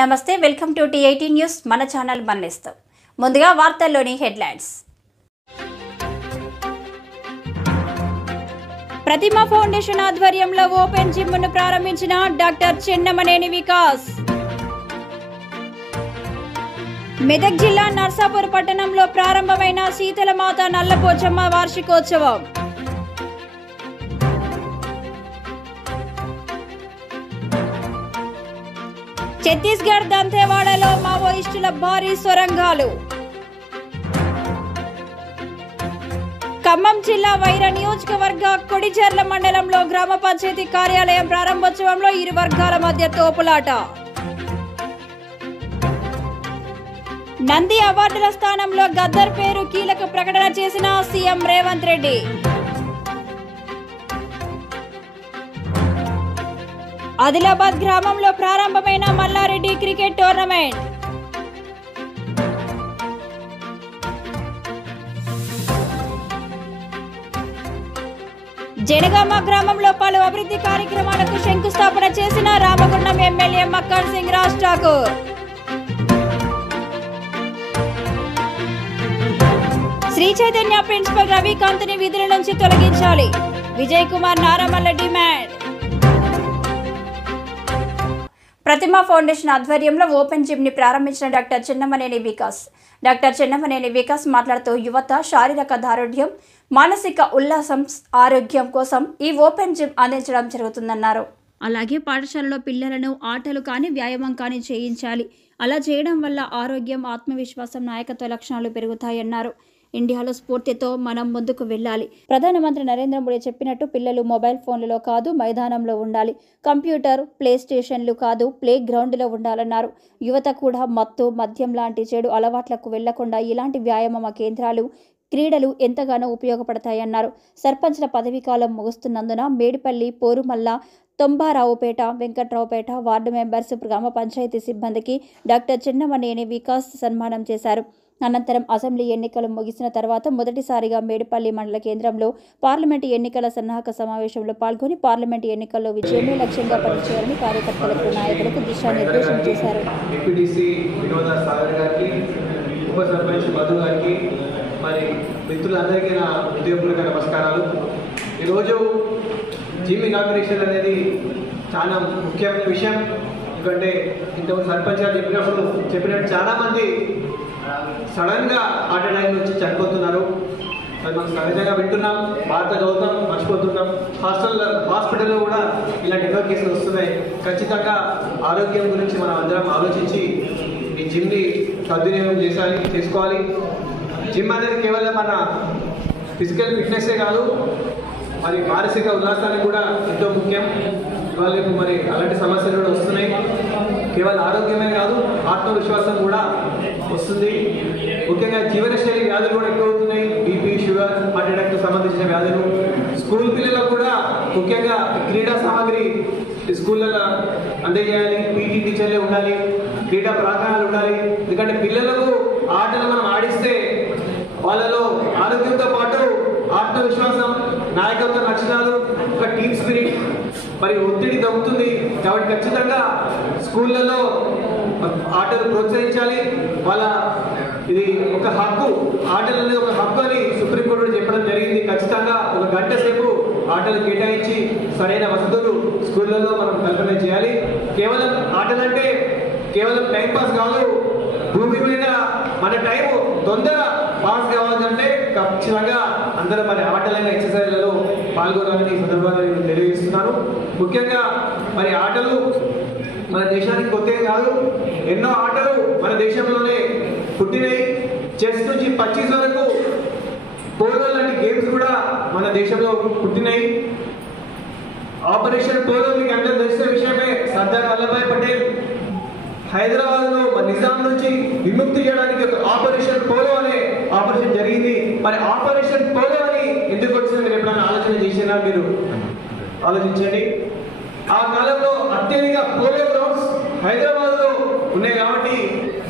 నమస్తే welcome to టీ18 news మన channel మన్నిస్తాం ముందుగా వార్తల్లోని హెడ్లైన్స్ ప్రతిమ ఫౌండేషన్ ఆధ్వర్యంలో ఓపెన్ జిమ్ ను ప్రారంభించిన డాక్టర్ చెన్నమనేని వికాస్ మెదక్ జిల్లా నర్సాపూర్ పట్టణంలో ప్రారంభమైన శీతలమాత నల్లపోచమ్మ వార్షికోత్సవం ఛత్తీస్గఢ్ దంతేవాడలో మావోయిస్టుల భారీ సొరంగాలు ఖమ్మం జిల్లా వైరా నియోజకవర్గ కొడిచెర్ల మండలంలో గ్రామ పంచాయతీ కార్యాలయం ప్రారంభోత్సవంలో ఇరు వర్గాల మధ్య తోపులాట నంది అవార్డుల స్థానంలో గద్దర్ పేరు కీలక ప్రకటన చేసిన సీఎం రేవంత్ రెడ్డి ఆదిలాబాద్ గ్రామంలో ప్రారంభమైన మల్లారెడ్డి క్రికెట్ టోర్నమెంట్ జనగామ గ్రామంలో పలు అభివృద్ధి కార్యక్రమాలకు శంకుస్థాపన చేసిన రామగుండం ఎమ్మెల్యే మక్కన్ సింగ్ రాజ్ ఠాకూర్ శ్రీ చైతన్య ప్రిన్సిపల్ రవికాంత్ ని విధుల నుంచి తొలగించాలి విజయ్ కుమార్ నారామల్ల డిమాండ్ ప్రతిమ ఫౌండేషన్ ఆధ్వర్యంలో ఓపెన్ జిమ్ ని ప్రారంభించిన డాక్టర్ చెన్నమనేని వికాస్ మాట్లాడుతూ యువత శారీరక దారుఢ్యం మానసిక ఉల్లాసం ఆరోగ్యం కోసం ఈ ఓపెన్ జిమ్ అందించడం జరుగుతుందన్నారు. అలాగే పాఠశాలలో పిల్లలను ఆటలు కానీ వ్యాయామం కానీ చేయించాలి. అలా చేయడం వల్ల ఆరోగ్యం ఆత్మవిశ్వాసం నాయకత్వ లక్షణాలు పెరుగుతాయన్నారు. ఇండియాలో స్ఫూర్తితో మనం ముందుకు వెళ్ళాలి. ప్రధానమంత్రి నరేంద్ర మోడీ చెప్పినట్టు పిల్లలు మొబైల్ ఫోన్లలో కాదు మైదానంలో ఉండాలి. కంప్యూటర్ ప్లే స్టేషన్లు కాదు ప్లే గ్రౌండ్లో ఉండాలన్నారు. యువత కూడా మత్తు మద్యం లాంటి చెడు అలవాట్లకు వెళ్లకుండా ఇలాంటి వ్యాయామ కేంద్రాలు క్రీడలు ఎంతగానో ఉపయోగపడతాయన్నారు. సర్పంచ్ల పదవీకాలం ముగుస్తున్నందున మేడిపల్లి పోరుమల్ల తొంబారావుపేట వెంకట్రావుపేట వార్డు మెంబర్స్ గ్రామ పంచాయతీ సిబ్బందికి డాక్టర్ చెన్నమనేని వికాస్ సన్మానం చేశారు. అనంతరం అసెంబ్లీ ఎన్నికలు ముగిసిన తర్వాత మొదటిసారిగా మేడిపల్లి మండల కేంద్రంలో పార్లమెంటు ఎన్నికల సన్నాహక సమావేశంలో పాల్గొని పార్లమెంటు ఎన్నికల్లో విజయమే లక్ష్యంగా పనిచేయాలని కార్యకర్తలకు నాయకులకు దిశానిర్దేశం చేశారు. మిత్రులందరికీ నా హృదయపూర్వక నమస్కారాలు. ఈరోజు జిమ్ ఇనాగ్రేషన్ అనేది చాలా ముఖ్యమైన విషయం. ఎందుకంటే ఇంతకుముందు సర్పంచ్ గారు చెప్పినట్టు చాలామంది సడన్గా హార్ట్ అటాక్ వచ్చి చనిపోతున్నారు. అది మనం సహజంగా వింటున్నాం, వార్త చదువుతాం, మర్చిపోతున్నాం. హాస్పిటల్లో కూడా ఇలాంటి ఎన్నో కేసులు వస్తున్నాయి. ఖచ్చితంగా ఆరోగ్యం గురించి మనం అందరం ఆలోచించి ఈ జిమ్ని సద్వినియోగం చేసుకోవాలి. జిమ్ అనేది కేవలం మన ఫిజికల్ ఫిట్నెస్సే కాదు, మరి మానసిక ఉల్లాసానికి కూడా ఎంతో ముఖ్యం. ఇవాళ మరి అలాంటి సమస్యలు కూడా వస్తున్నాయి. కేవలం ఆరోగ్యమే కాదు ఆత్మవిశ్వాసం కూడా వస్తుంది. ముఖ్యంగా జీవనశైలి వ్యాధులు కూడా ఎక్కువ అవుతున్నాయి. బీపీ, షుగర్, హార్ట్ అటాక్కి సంబంధించిన వ్యాధులు. స్కూల్ పిల్లలకు కూడా ముఖ్యంగా క్రీడా సామాగ్రి స్కూళ్ళలో అందజేయాలి. పీటీ టీచర్లే ఉండాలి, క్రీడా ప్రాంగణాలు ఉండాలి. ఎందుకంటే పిల్లలకు ఆటలు మనం ఆడిస్తే వాళ్ళలో ఆరోగ్యంతో పాటు ఆత్మవిశ్వాసం, నాయకత్వ లక్షణాలు, ఒక టీమ్ స్పిరిట్, మరి ఒత్తిడి తగ్గుతుంది. కాబట్టి ఖచ్చితంగా స్కూళ్ళలో ఆటలు ప్రోత్సహించాలి. ఇది ఒక హక్కు, ఆటలు అనేది ఒక హక్కు అని సుప్రీంకోర్టు చెప్పడం జరిగింది. ఖచ్చితంగా ఒక గంట సేపు ఆటలు కేటాయించి సరైన వసతులు స్కూళ్ళలో మనం కల్పన చేయాలి. కేవలం ఆటలంటే కేవలం టైం పాస్ కాదు. భూమి మీద మన టైం తొందరగా పాస్ కావాలంటే ఖచ్చితంగా అందరూ మరి ఆటలైన ఎక్సర్సైజ్లలో పాల్గొనాలని ఈ సందర్భంగా నేను తెలియజేస్తున్నాను. ముఖ్యంగా మరి ఆటలు మన దేశానికి కొత్త కాదు. ఎన్నో ఆటలు మన దేశంలోనే పుట్టినాయి. చెస్ నుంచి పచ్చీస్ వరకు పోలో లాంటి గేమ్స్ కూడా మన దేశంలో పుట్టినాయి. ఆపరేషన్ పోలో మీకు అందరూ తెలిసిన విషయమే. సర్దార్ వల్లభాయ్ పటేల్ హైదరాబాద్లో నిజాం నుంచి విముక్తి చేయడానికి ఆపరేషన్ పోలో అనే ఆపరేషన్ జరిగింది. మరి ఆపరేషన్ పోలో అని ఎందుకు వచ్చింది మీరు ఎప్పుడైనా ఆలోచన చేసినా? మీరు ఆలోచించండి. ఆ కాలంలో అత్యధిక పోలియో గ్రౌండ్స్ హైదరాబాద్లో ఉన్నాయి కాబట్టి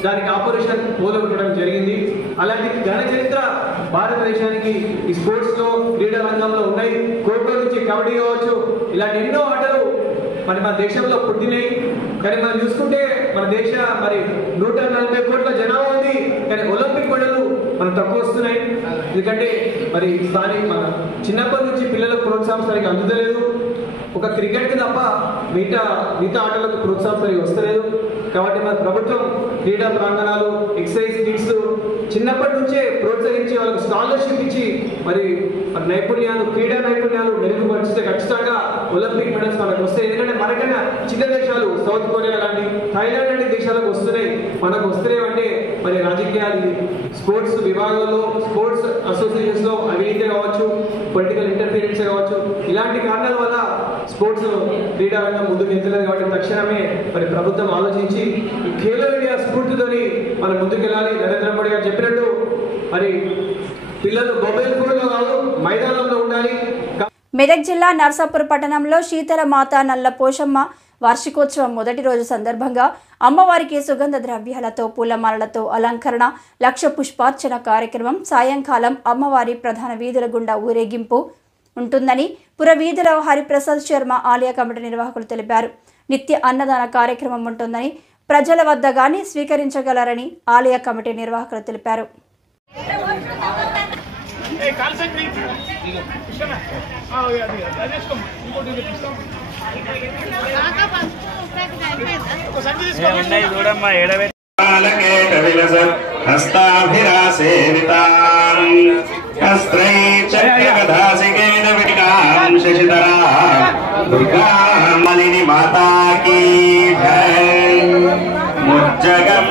దానికి ఆపరేషన్ పోలో పెట్టడం జరిగింది. అలాంటి ఘన చరిత్ర భారతదేశానికి ఈ స్పోర్ట్స్లో క్రీడా రంగంలో ఉన్నాయి. ఖోఖో నుంచి కబడ్డీ కావచ్చు, ఇలాంటి ఎన్నో ఆటలు మరి మన దేశంలో పుట్టినాయి. కానీ మనం చూసుకుంటే మన దేశ మరి 140 కోట్ల జనాభా ఉంది, కానీ ఒలింపిక్ మెడలు మనం తక్కువ వస్తున్నాయి. ఎందుకంటే మరి మన చిన్నప్పటి నుంచి పిల్లలకు ప్రోత్సాహం సరిగ్గా అందుతలేదు. ఒక క్రికెట్కి తప్ప మిగతా ఆటలకు ప్రోత్సాహం సరిగ్గా వస్తలేదు. కాబట్టి మన ప్రభుత్వం క్రీడా ప్రాంగణాలు, ఎక్సర్సైజ్ కిట్స్ చిన్నప్పటి నుంచే ప్రోత్సహించి వాళ్ళకి స్కాలర్షిప్ ఇచ్చి మరి క్రీడా నైపుణ్యాలు మెరుగుపరిస్తే ఖచ్చితంగా ఒలింపిక్ మెడల్స్ మనకు వస్తాయి. ఎందుకంటే మనకన్నా చిన్న దేశాలు సౌత్ కొరియా లాంటి, థాయిలాండ్ లాంటి దేశాలకు వస్తున్నాయి, మనకు వస్తున్నాయి. అంటే మరి రాజకీయాలు, స్పోర్ట్స్ విభాగంలో, స్పోర్ట్స్ అసోసియేషన్స్ లో అవినీతి కావచ్చు, పొలిటికల్ ఇంటర్ఫీరెన్స్ కావచ్చు, ఇలాంటి కారణాల వల్ల స్పోర్ట్స్ క్రీడా రంగం ముందుకు వెళ్తలేదు. కాబట్టి తక్షణమే మరి ప్రభుత్వం ఆలోచించి ఖేలో ఇండియా స్ఫూర్తితోని మనం ముందుకెళ్ళాలి. నరేంద్ర మోడీ గారు చెప్పినట్టు మరి పిల్లలు మొబైల్ ఫోన్లో కాదు, మైదానంలో ఉండాలి. మెదక్ జిల్లా నర్సాపూర్ పట్టణంలో శీతల మాత నల్ల పోషమ్మ వార్షికోత్సవం మొదటి రోజు సందర్భంగా అమ్మవారికి సుగంధ ద్రవ్యాలతో, పూలమాలలతో అలంకరణ, లక్ష పుష్పార్చన కార్యక్రమం. సాయంకాలం అమ్మవారి ప్రధాన వీధుల గుండా ఊరేగింపు ఉంటుందని పురవీధుల హరిప్రసాద్ శర్మ ఆలయ కమిటీ నిర్వాహకులు తెలిపారు. నిత్య అన్నదాన కార్యక్రమం ఉంటుందని, ప్రజల వద్ద గాని స్వీకరించగలరని ఆలయ కమిటీ నిర్వాహకులు తెలిపారు. दुर्गामलिनी माता की जय। मुज्जगम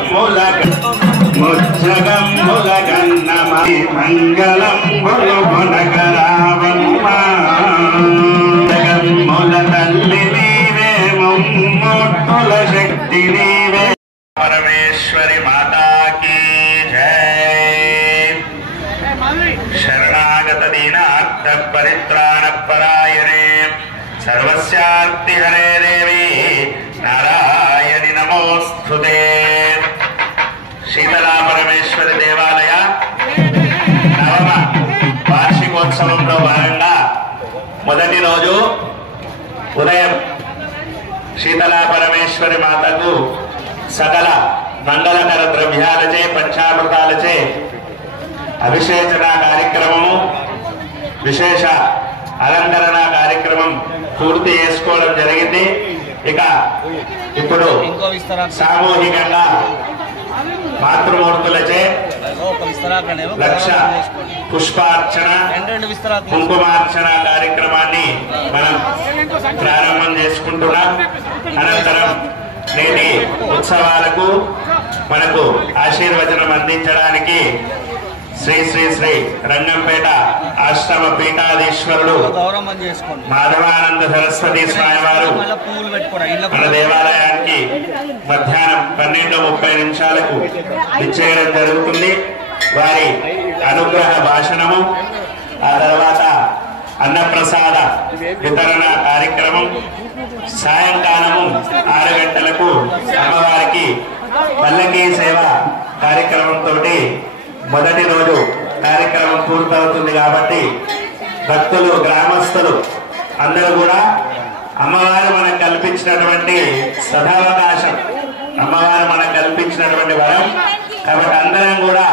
मुलगन्नमि मंगलम गुरु गुणकरावम्मा। जगम मुल तल्ली नीवे मुम्मुट्टुल शक्ति नीवे। परमेश्वरी माता की जय। शरणागत दीनार्थ परित्राण परायणे सर्वस्यार्ति हरे देवी नारायणि नमोस्तुते। शीतला परमेश्वरी देवालय నవమ వార్షికోత్సవంలో భాగంగా మొదటి రోజు ఉదయం శీతలా పరమేశ్వరి మాతకు సకల మంగళకర ద్రవ్యాలచే, పంచామృతాలచే అభిషేచన కార్యక్రమము, విశేష అలంకరణ కార్యక్రమం పూర్తి చేసుకోవడం జరిగింది. ఇక ఇప్పుడు సామూహికంగా మాతృమూర్తులచే లక్ష పుష్పార్చన, కుంకుమార్చన కార్యక్రమాన్ని మనం ప్రారంభం చేసుకుంటున్నాం. అనంతరం నేటి ఉత్సవాలకు మనకు ఆశీర్వచనం అందించడానికి శ్రీ శ్రీ శ్రీ రంగంపేట ఆశ్రమ పీఠాధీశ్వరుడు మాధవానంద సరస్వతి స్వామి వారు మన దేవాలయానికి మధ్యాహ్నం 12:30 ఇచ్చేయడం జరుగుతుంది. వారి అనుగ్రహ భాషణము, ఆ తర్వాత అన్నప్రసాద వితరణ కార్యక్రమం, సాయంకాలము 6 గంటలకు అమ్మవారికి పల్లకీ సేవ కార్యక్రమంతో మొదటి రోజు కార్యక్రమం పూర్తవుతుంది. కాబట్టి భక్తులు, గ్రామస్తులు అందరూ కూడా అమ్మవారు మనకు కల్పించినటువంటి సదావకాశం, అమ్మవారు మనకు కల్పించినటువంటి వరం. కాబట్టి అందరం కూడా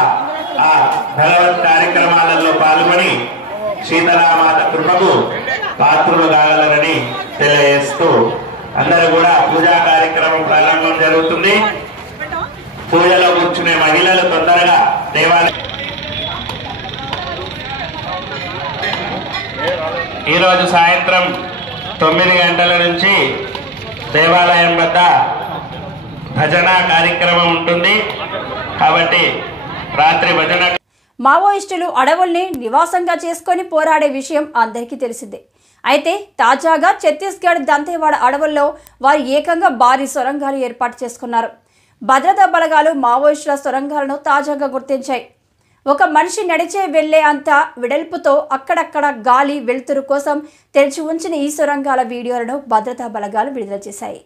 ఆ భగవత్ కార్యక్రమాలలో పాల్గొని శీతలామాత కృపకు పాత్రులు కాగలరని తెలియజేస్తూ అందరూ కూడా పూజా కార్యక్రమం ప్రారంభం జరుగుతుంది. పూజలో కూర్చునే మహిళలు తొందరగా దేవాలయం. ఈరోజు సాయంత్రం 9 గంటల నుంచి దేవాలయం వద్ద భజన కార్యక్రమం ఉంటుంది. కాబట్టి రాత్రి భజన. మావోయిస్టులు అడవుల్ని నివాసంగా చేసుకొని పోరాడే విషయం అందరికీ తెలిసిందే. అయితే తాజాగా ఛత్తీస్గఢ్ దంతేవాడ అడవుల్లో వారు ఏకంగా భారీ సొరంగాలు ఏర్పాటు చేసుకున్నారు. భద్రతా బలగాలు మావోయిస్టుల సొరంగాలను తాజాగా గుర్తించాయి. ఒక మనిషి నడిచే వెళ్లే అంత వెడల్పుతో అక్కడక్కడ గాలి వెలుతురు కోసం తెరిచి ఉంచిన ఈ సొరంగాల వీడియోలను భద్రతా బలగాలు విడుదల చేశాయి.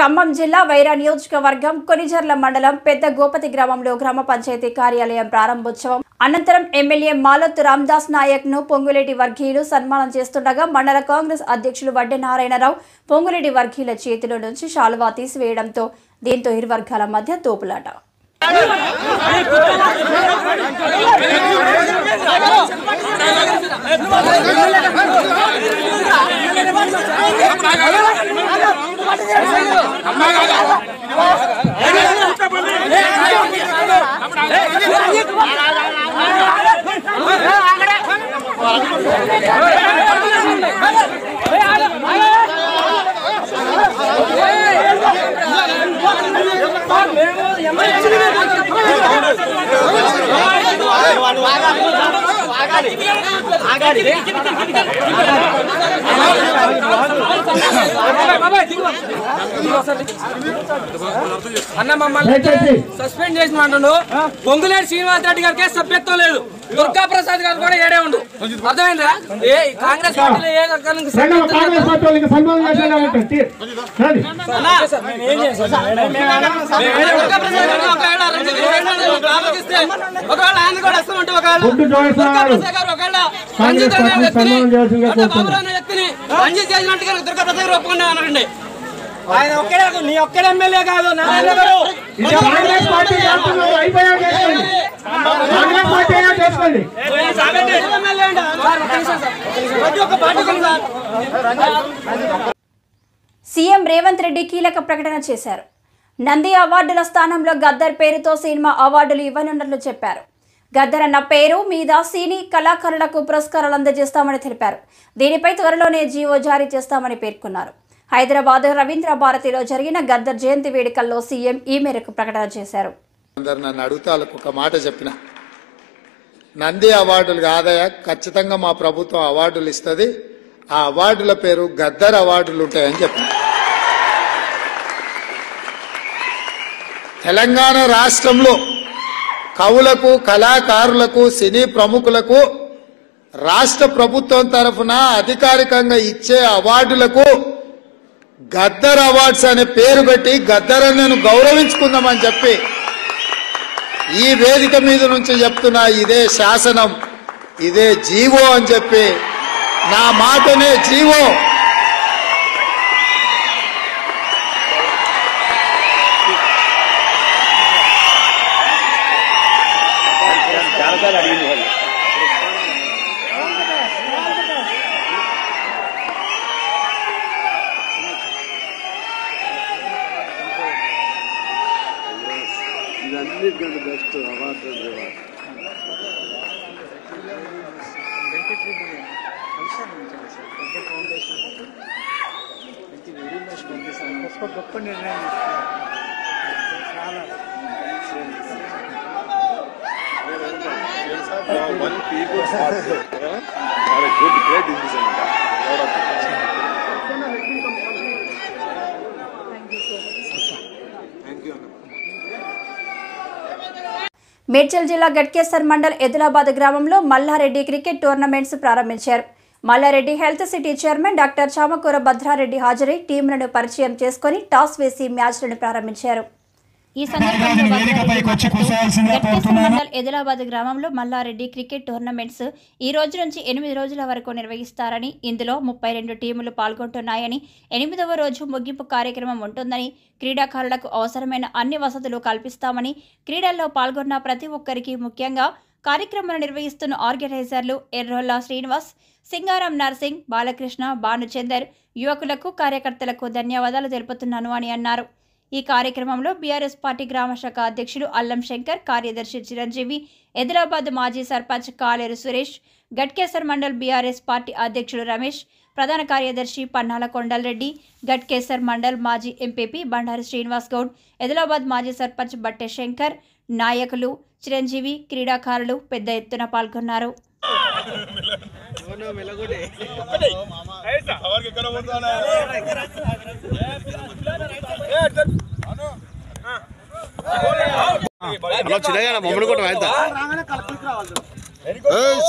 ఖమ్మం జిల్లా వైరా నియోజకవర్గం కొనిజర్ల మండలం పెద్ద గోపతి గ్రామంలో గ్రామ పంచాయతీ కార్యాలయం ప్రారంభోత్సవం అనంతరం ఎమ్మెల్యే మాలోత్ రామ్దాస్ నాయక్ ను పొంగులేటి వర్గీయులు సన్మానం చేస్తుండగా మండల కాంగ్రెస్ అధ్యక్షులు వడ్డే నారాయణరావు పొంగులేటి వర్గీయుల చేతిలో నుంచి శాలువా తీసివేయడంతో దీంతో ఇరు వర్గాల మధ్య తోపులాట. అన్న మమ్మల్ని సస్పెండ్ చేసిన అంటుండు. పొంగులేటి శ్రీనివాస్ రెడ్డి గారికి సభ్యత్వం లేదు. దుర్గా ప్రసాద్ గారు కూడా ఏడే ఉండు. అర్థమైందా? కాంగ్రెస్ పార్టీలో ఏ ఒకవేళ ఆయన కూడా వస్తామంటే వ్యక్తిని రంజిత్ చేసినట్టుగా దుర్గా ప్రసాద్ గారు ఒప్పుకున్నా అనండి. ఆయన ఒక్కడే నీ ఒక్కడే ఎమ్మెల్యే కాదు నారాయణ గారు. సీఎం రేవంత్ రెడ్డి కీలక ప్రకటన చేశారు. నంది అవార్డుల స్థానంలో గద్దర్ పేరుతో సినిమా అవార్డులు ఇవ్వనున్నట్లు చెప్పారు. గద్దర్ అన్న పేరు మీద సినీ కళాకారులకు పురస్కారాలు అందజేస్తామని తెలిపారు. దీనిపై త్వరలోనే జీవో జారీ చేస్తామని పేర్కొన్నారు. హైదరాబాద్ రవీంద్ర భారతిలో జరిగిన గద్దర్ జయంతి వేడుకల్లో సీఎం ఈ మేరకు ప్రకటన చేశారు. నన్ను అడుగుతా ఒక మాట చెప్పిన, నంది అవార్డులు కాదయా, ఖచ్చితంగా మా ప్రభుత్వం అవార్డులు ఇస్తుంది, ఆ అవార్డుల పేరు గద్దర్ అవార్డులు ఉంటాయని చెప్పిన. తెలంగాణ రాష్ట్రంలో కవులకు, కళాకారులకు, సినీ ప్రముఖులకు రాష్ట్ర ప్రభుత్వం తరఫున అధికారికంగా ఇచ్చే అవార్డులకు గద్దర్ అవార్డ్స్ అనే పేరు పెట్టి గద్దర్ అన్నను గౌరవించుకుందామని చెప్పి ఈ వేదిక మీద నుంచి చెప్తున్నా. ఇదే శాసనం, ఇదే జీవో అని చెప్పి, నా మాటనే జీవో. బెస్ట్ అవార్డు గొప్ప నిర్ణయం. One people's heart are a good, great decision. Medchal జిల్లా గట్కేసర్ మండల్ ఎదిలాబాద్ గ్రామంలో మల్లారెడ్డి క్రికెట్ టోర్నమెంట్స్ ప్రారంభించారు. Mallareddy health city chairman doctor Chamakura Bhadrareddy హాజరై టీంలను పరిచయం చేసుకుని టాస్ వేసి మ్యాచ్లను ప్రారంభించారు. ఈ సందర్భంగా మండల్ ఎదిలాబాద్ గ్రామంలో మల్లారెడ్డి క్రికెట్ టోర్నమెంట్స్ ఈ రోజు నుంచి 8 రోజుల వరకు నిర్వహిస్తారని, ఇందులో 32 టీములు పాల్గొంటున్నాయని, 8వ రోజు ముగింపు కార్యక్రమం ఉంటుందని, క్రీడాకారులకు అవసరమైన అన్ని వసతులు కల్పిస్తామని, క్రీడల్లో పాల్గొన్న ప్రతి ఒక్కరికి, ముఖ్యంగా కార్యక్రమాలు నిర్వహిస్తున్న ఆర్గనైజర్లు ఎర్రోల్లా శ్రీనివాస్, సింగారం నర్సింగ్, బాలకృష్ణ, భానుచందర్, యువకులకు, కార్యకర్తలకు ధన్యవాదాలు తెలుపుతున్నాను అని అన్నారు. ఈ కార్యక్రమంలో బీఆర్ఎస్ పార్టీ గ్రామ శాఖ అధ్యక్షులు అల్లం శంకర్, కార్యదర్శి చిరంజీవి, ఎదిలాబాద్ మాజీ సర్పంచ్ కాలేరు సురేష్, గట్కేసర్ మండల్ బీఆర్ఎస్ పార్టీ అధ్యక్షులు రమేష్, ప్రధాన కార్యదర్శి పన్నాల కొండలరెడ్డి, గట్కేసర్ మండల్ మాజీ ఎంపీపీ బండారి శ్రీనివాస్ గౌడ్, ఎదిలాబాద్ మాజీ సర్పంచ్ బట్టె శంకర్, నాయకులు, చిరంజీవి, క్రీడాకారులు పెద్ద ఎత్తున పాల్గొన్నారు.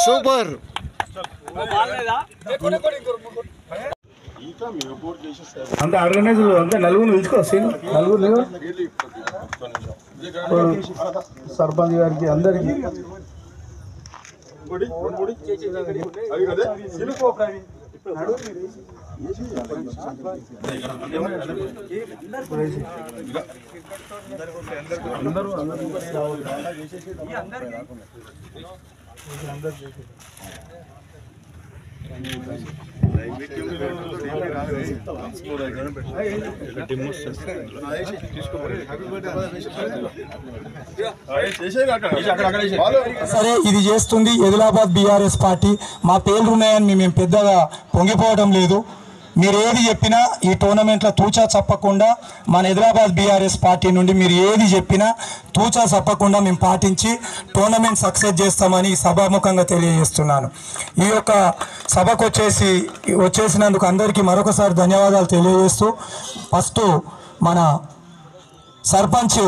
సూపర్. అంత ఆర్గనైజర్ అంతా నలుగురు పిలుచుకోవచ్చు నలుగురు సర్పంచ్ గారికి అందరికి సరే ఇది చేస్తుంది ఆదిలాబాద్ బీఆర్ఎస్ పార్టీ. మా పేర్లు ఉన్నాయని మేము పెద్దగా పొంగిపోవడం లేదు. మీరు ఏది చెప్పినా ఈ టోర్నమెంట్లో తూచా చెప్పకుండా మన ఆదిలాబాద్ బీఆర్ఎస్ పార్టీ నుండి మీరు ఏది చెప్పినా తూచా చెప్పకుండా మేము పాటించి టోర్నమెంట్ సక్సెస్ చేస్తామని సభాముఖంగా తెలియజేస్తున్నాను. ఈ యొక్క సభకు వచ్చేసినందుకు అందరికీ మరొకసారి ధన్యవాదాలు తెలియజేస్తూ ఫస్ట్ మన సర్పంచ్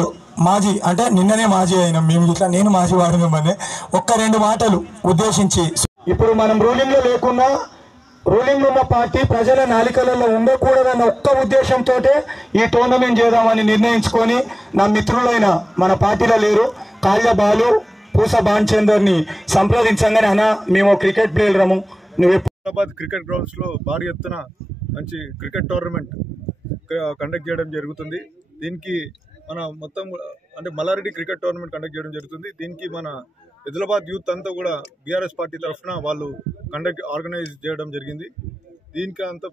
మాజీ అంటే నిన్ననే మాజీ అయినాం మేము ఇట్లా నేను మాజీ వాడినామని ఒక్క 2 మాటలు ఉద్దేశించి ఇప్పుడు మనం రూలింగ్లో లేకున్నా రూలింగ్ ఉన్న పార్టీ ప్రజల నాలికలలో ఉండకూడదన్న ఒక్క ఉద్దేశంతో ఈ టోర్నమెంట్ చేద్దామని నిర్ణయించుకొని నా మిత్రులైన మన పార్టీలో లేరు కాళ్య బాలు పూస భాన్చందర్ని సంప్రదించగానే అన్న మేము క్రికెట్ ప్లేయరము నువ్వు హైదరాబాద్ క్రికెట్ గ్రౌండ్స్లో భారీ ఎత్తున మంచి క్రికెట్ టోర్నమెంట్ కండక్ట్ చేయడం జరుగుతుంది. దీనికి మన మొత్తం అంటే మల్లారెడ్డి క్రికెట్ టోర్నమెంట్ కండక్ట్ చేయడం జరుగుతుంది. దీనికి మన ఆదిలాబాద్ యూత్ అంతా కూడా బీఆర్ఎస్ పార్టీ తరఫున వాళ్ళు ఆర్గనైజ్ చేయడం జరిగింది. దీనికి అంత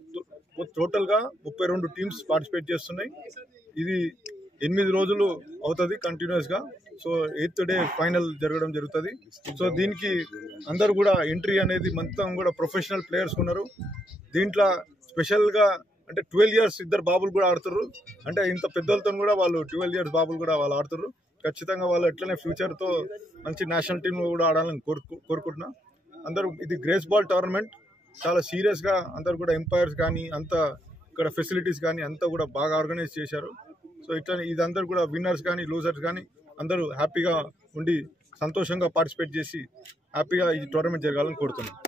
టోటల్గా 32 టీమ్స్ పార్టిసిపేట్ చేస్తున్నాయి. ఇది 8 రోజులు అవుతుంది కంటిన్యూస్గా. సో 8th డే ఫైనల్ జరగడం జరుగుతుంది. సో దీనికి అందరూ కూడా ఎంట్రీ అనేది మొత్తం కూడా ప్రొఫెషనల్ ప్లేయర్స్ ఉన్నారు. దీంట్లో స్పెషల్గా అంటే 12 years ఇద్దరు బాబులు కూడా ఆడుతున్నారు. అంటే ఇంత పెద్దలతో కూడా వాళ్ళు 12 years బాబులు కూడా వాళ్ళు ఆడుతున్నారు. ఖచ్చితంగా వాళ్ళు ఎట్లనే ఫ్యూచర్తో మంచి నేషనల్ టీంలో కూడా ఆడాలని కోరుకుంటున్నా. అందరూ ఇది గ్రేస్ బాల్ టోర్నమెంట్ చాలా సీరియస్గా అందరూ కూడా ఎంపైర్స్ కానీ అంత ఇక్కడ ఫెసిలిటీస్ కానీ అంతా కూడా బాగా ఆర్గనైజ్ చేశారు. సో ఇట్లా ఇదందరూ కూడా విన్నర్స్ కానీ లూజర్స్ కానీ అందరూ హ్యాపీగా ఉండి సంతోషంగా పార్టిసిపేట్ చేసి హ్యాపీగా ఈ టోర్నమెంట్ జరగాలని కోరుతున్నాను.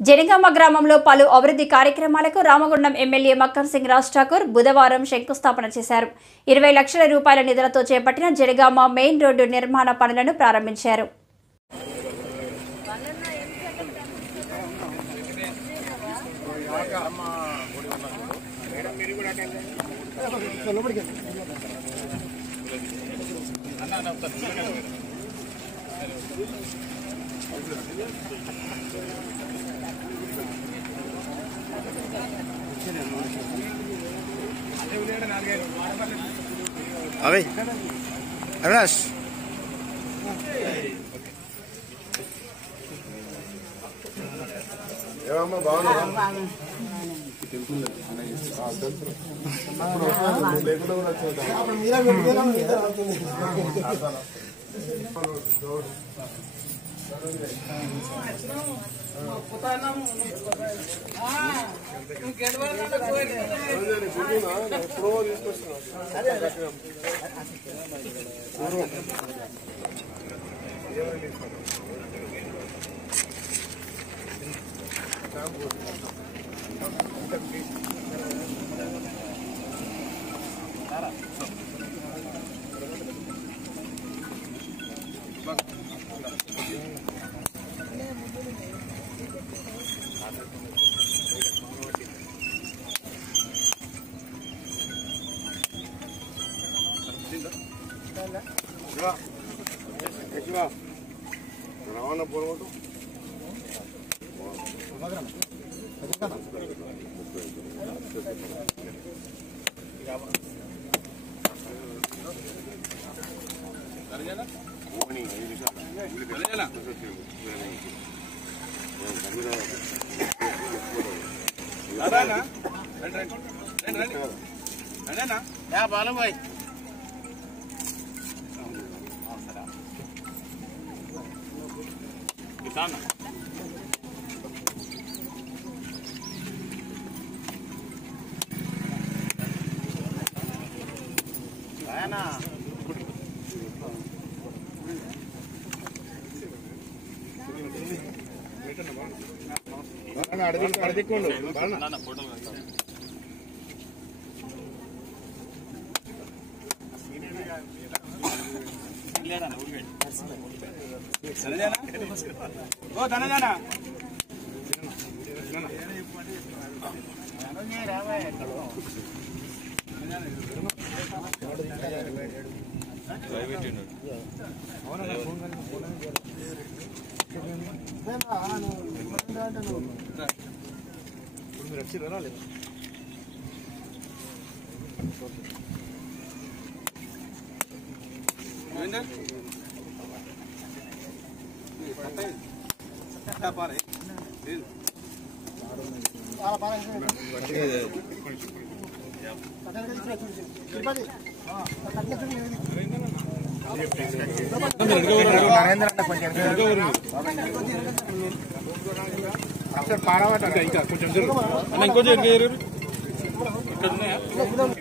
జనగామ గ్రామంలో పలు అభివృద్ధి కార్యక్రమాలకు రామగుండం ఎమ్మెల్యే మక్కన్ సింగ్ రాజ్ ఠాకూర్ బుధవారం శంకుస్థాపన చేశారు. 20 లక్షల రూపాయల నిధులతో చేపట్టిన జనగామ మెయిన్ రోడ్డు నిర్మాణ పనులను ప్రారంభించారు. అవినాష్ ఏమమ్మా బాగున్నా రవాణా పోవడం బాలబాయ్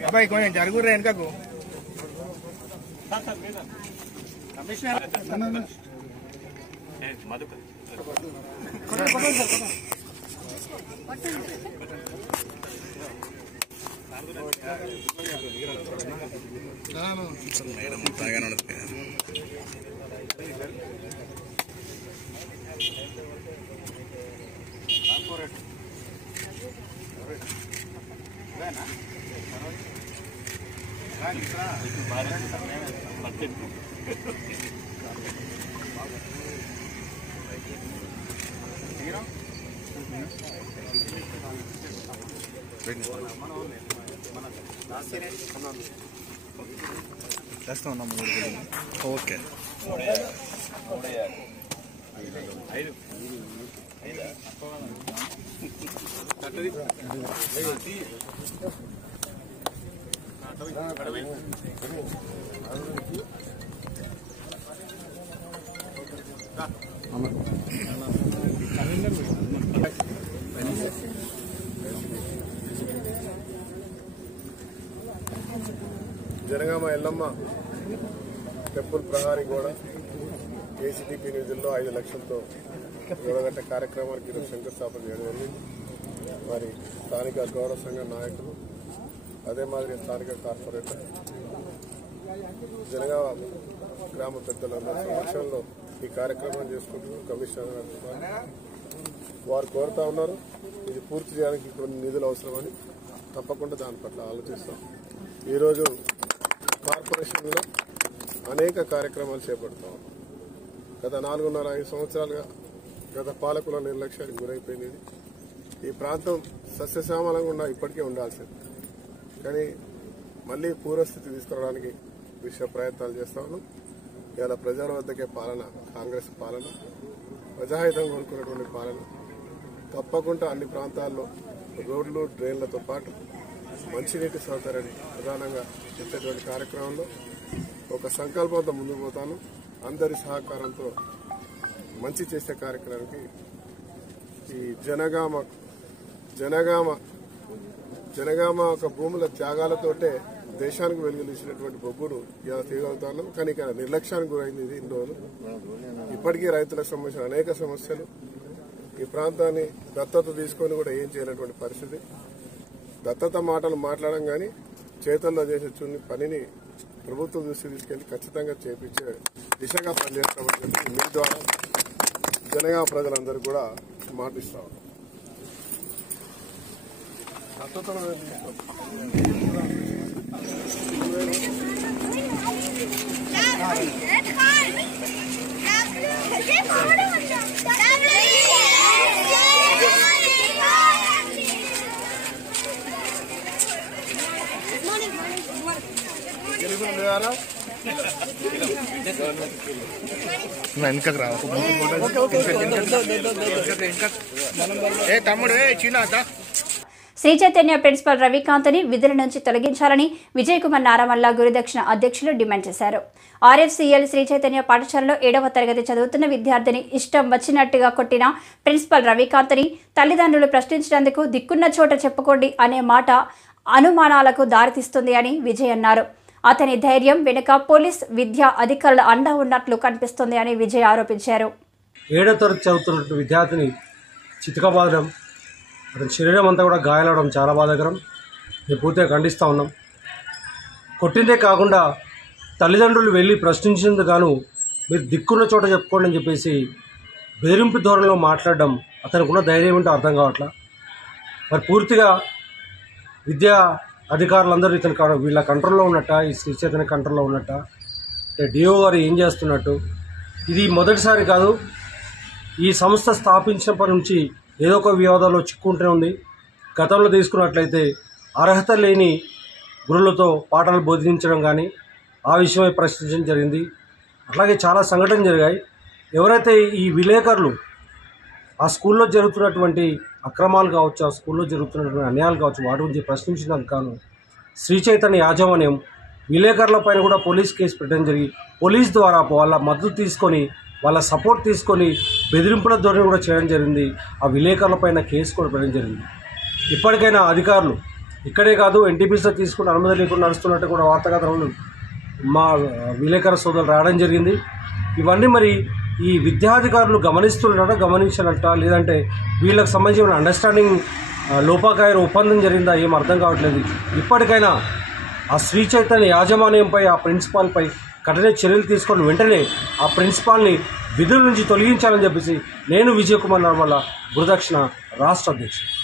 అబ్బాయి కొంచెం జరుగురు వెనకకు ఓకే జనగామ ఎల్లమ్మ టెంపుల్ ప్రహారీ గోడ ఏసీటీపీ నిధుల్లో 5 లక్షలతో గోడగట్ట కార్యక్రమానికి ఈరోజు శంకుస్థాపన చేయడం జరిగింది. మరి స్థానిక గౌరవ సంఘ నాయకులు అదే మాదిరి స్థానిక కార్పొరేటర్ జనగామ గ్రామ పెద్దలందరి సమక్షంలో ఈ కార్యక్రమం చేసుకుంటూ కమిషనర్ వారు కోరుతా ఉన్నారు. ఇది పూర్తి చేయడానికి కొన్ని నిధులు అవసరమని తప్పకుండా దాని పట్ల ఆలోచిస్తాం. ఈరోజు కార్పొరేషన్లో అనేక కార్యక్రమాలు చేపడతాం. గత 4.5 సంవత్సరాలుగా గత పాలకుల నిర్లక్ష్యానికి గురైపోయింది. ఈ ప్రాంతం సస్యశ్యామలంగా ఇప్పటికే ఉండాల్సింది, కానీ మళ్లీ పూర్వస్థితి తీసుకురావడానికి విశ్వ ప్రయత్నాలు చేస్తా ఉన్నాం. ఇవాళ ప్రజల వద్దకే పాలన, కాంగ్రెస్ పాలన, ప్రజాహితం కోరుకున్నటువంటి పాలన. తప్పకుండా అన్ని ప్రాంతాల్లో రోడ్లు, డ్రైన్లతో పాటు మంచినీటి సౌకర్యాన్ని ప్రధానంగా ఇచ్చేటువంటి కార్యక్రమంలో ఒక సంకల్పంతో ముందుకు పోతాను. అందరి సహకారంతో మంచి చేసే కార్యక్రమానికి ఈ జనగామ ఒక భూముల త్యాగాలతోటే దేశానికి వెలుగులిచ్చినటువంటి బొగ్గుడు ఇలా తీయగలుగుతాను. కానీ ఇక్కడ నిర్లక్ష్యానికి గురైంది ఇది ఇన్ని రోజులు. ఇప్పటికీ రైతులకు సంబంధించిన అనేక సమస్యలు, ఈ ప్రాంతాన్ని దత్తత తీసుకొని కూడా ఏం చేయనటువంటి పరిస్థితి. దత్తత మాటలు మాట్లాడడం కానీ చేతుల్లో చేసే పనిని ప్రభుత్వం దృష్టి తీసుకెళ్లి ఖచ్చితంగా చేపించే దిశగా పనిచేస్తామని చెప్పి మీ ద్వారా జనగామ ప్రజలందరూ కూడా మాటిస్తాం. వెనకకు రా తమ్ముడు చీనాత. శ్రీ చైతన్య ప్రిన్సిపల్ రవికాంత్ని విధుల నుంచి తొలగించాలని విజయ్ కుమార్ నారామల్ల గురుదక్షిణ అధ్యక్షులు డిమాండ్ చేశారు. ఆర్ఎఫ్సిఎల్ శ్రీ చైతన్య పాఠశాలలో 7వ తరగతి చదువుతున్న విద్యార్థిని ఇష్టం వచ్చినట్టుగా కొట్టిన ప్రిన్సిపల్ రవికాంత్ని తల్లిదండ్రులు ప్రశ్నించినందుకు దిక్కున్న చోట చెప్పుకోండి అనే మాట అనుమానాలకు దారితీస్తుంది అని విజయ్ అన్నారు. అతని ధైర్యం వెనుక పోలీస్, విద్యా అధికారుల అండ ఉన్నట్లు కనిపిస్తుంది అని విజయ్ ఆరోపించారు. 7వ తరగతి చదువుతున్న విద్యార్థిని చితకబాదడం, అతని శరీరం అంతా కూడా గాయాలవడం చాలా బాధాకరం. మేము పూర్తిగా ఖండిస్తూ ఉన్నాం. కొట్టిందే కాకుండా తల్లిదండ్రులు వెళ్ళి ప్రశ్నించేందుకు గాను మీరు దిక్కున్న చోట చెప్పుకోండి అని చెప్పేసి బెదిరింపు ధోరణిలో మాట్లాడడం అతనికి ఉన్న ధైర్యం ఏంటో అర్థం కావట్లా. మరి పూర్తిగా విద్యా అధికారులందరూ ఇతని వీళ్ళ కంట్రోల్లో ఉన్నట్ట, ఈ శ్రీ చైతన్య కంట్రోల్లో ఉన్నట్ట, డిఓ గారు ఏం చేస్తున్నట్టు. ఇది మొదటిసారి కాదు. ఈ సంస్థ స్థాపించినప్పటి నుంచి ఏదో ఒక వివాదాల్లో చిక్కుంటూనే ఉంది. గతంలో తీసుకున్నట్లయితే అర్హత లేని గురువులతో పాఠాలు బోధించడం కానీ ఆ విషయమై ప్రశ్నించడం జరిగింది. అట్లాగే చాలా సంఘటనలు జరిగాయి. ఎవరైతే ఈ విలేకరులు ఆ స్కూల్లో జరుగుతున్నటువంటి అక్రమాలు కావచ్చు, ఆ స్కూల్లో జరుగుతున్నటువంటి అన్యాయాలు కావచ్చు, వాటి గురించి ప్రశ్నించడానికి కాను శ్రీ చైతన్య యాజమాన్యం విలేకరుల పైన కూడా పోలీస్ కేసు పెట్టడం జరిగి పోలీస్ ద్వారా వాళ్ళ మద్దతు తీసుకొని వాళ్ళ సపోర్ట్ తీసుకొని బెదిరింపుల ధోరణి కూడా చేయడం జరిగింది. ఆ విలేకరుల పైన కేసు కూడా పెట్టడం జరిగింది. ఇప్పటికైనా అధికారులు ఇక్కడే కాదు ఎన్టీపీసీలో తీసుకుని అనుమతి లేకుండా నడుస్తున్నట్టు కూడా వార్తాకథనాలు మా విలేకరు సోదరులు రావడం జరిగింది. ఇవన్నీ మరి ఈ విద్యాధికారులు గమనిస్తున్నట్ట, గమనించినట్ట, లేదంటే వీళ్ళకి సంబంధించిన అండర్స్టాండింగ్ లోపాకాయ ఒప్పందం జరిగిందా ఏం అర్థం కావట్లేదు. ఇప్పటికైనా ఆ శ్రీ చైతన్య యాజమాన్యంపై, ఆ ప్రిన్సిపాల్పై కఠిన చర్యలు తీసుకొని వెంటనే ఆ ప్రిన్సిపాల్ని విధుల నుంచి తొలగించాలని చెప్పేసి నేను విజయ్ కుమార్ నర్మల గురుదక్షిణ రాష్ట్ర అధ్యక్షుడు.